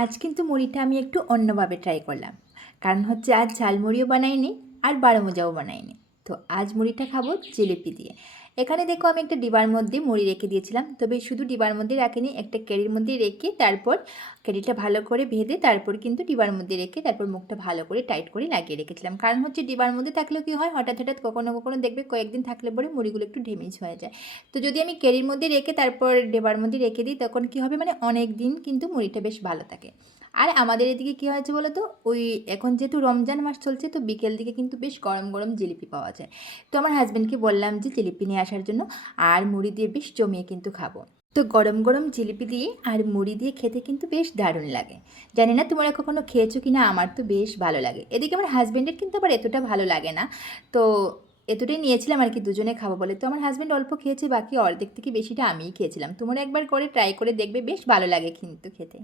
আজ কিন্তু মুড়িটা আমি একটু অন্যভাবে ট্রাই করলাম। কারণ হচ্ছে আজ ঝালমুড়িও বানাইনি আর বারোমজাও বানাইনি। তো আজ মুড়িটা খাবো জিলিপি দিয়ে। এখানে দেখো আমি একটা ডিবার মধ্যে মুড়ি রেখে দিয়েছিলাম। তবে শুধু ডিবার মধ্যে রাখিনি, একটা কেরির মধ্যে রেখে তারপর কেরিটা ভালো করে ভেজে তারপর কিন্তু ডিবার মধ্যে রেখে তারপর মুখটা ভালো করে টাইট করে লাগিয়ে রেখেছিলাম। কারণ হচ্ছে ডিবার মধ্যে থাকলেও কী হয়, হঠাৎ হঠাৎ কখনো কখনো দেখবে কয়েকদিন থাকলে পরে মুড়িগুলো একটু ড্যামেজ হয়ে যায়। তো যদি আমি কেরির মধ্যে রেখে তারপর ডেবার মধ্যে রেখে দিই তখন কী হবে, মানে অনেক দিন কিন্তু মুড়িটা বেশ ভালো থাকে। আর আমাদের এদিকে কী হয়েছে বলো তো, ওই এখন যেহেতু রমজান মাস চলছে তো বিকেল দিকে কিন্তু বেশ গরম গরম জিলিপি পাওয়া যায়। তো আমার হাজব্যান্ডকে বললাম যে জিলিপি নিয়ে আসার জন্য, আর মুড়ি দিয়ে বেশ জমিয়ে কিন্তু খাবো। তো গরম গরম জিলিপি দিয়ে আর মুড়ি দিয়ে খেতে কিন্তু বেশ দারুণ লাগে। জানি না তোমরা কখনো খেয়েছো কি না, আমার তো বেশ ভালো লাগে। এদিকে আমার হাজব্যান্ডের কিন্তু আবার এতটা ভালো লাগে না। তো এতটাই নিয়েছিলাম আর কি, দুজনে খাবো বলে। তো আমার হাজব্যান্ড অল্প খেয়েছে, বাকি অর্ধেক থেকে বেশিটা আমিই খেয়েছিলাম। তোমরা একবার করে ট্রাই করে দেখবে, বেশ ভালো লাগে কিন্তু খেতে।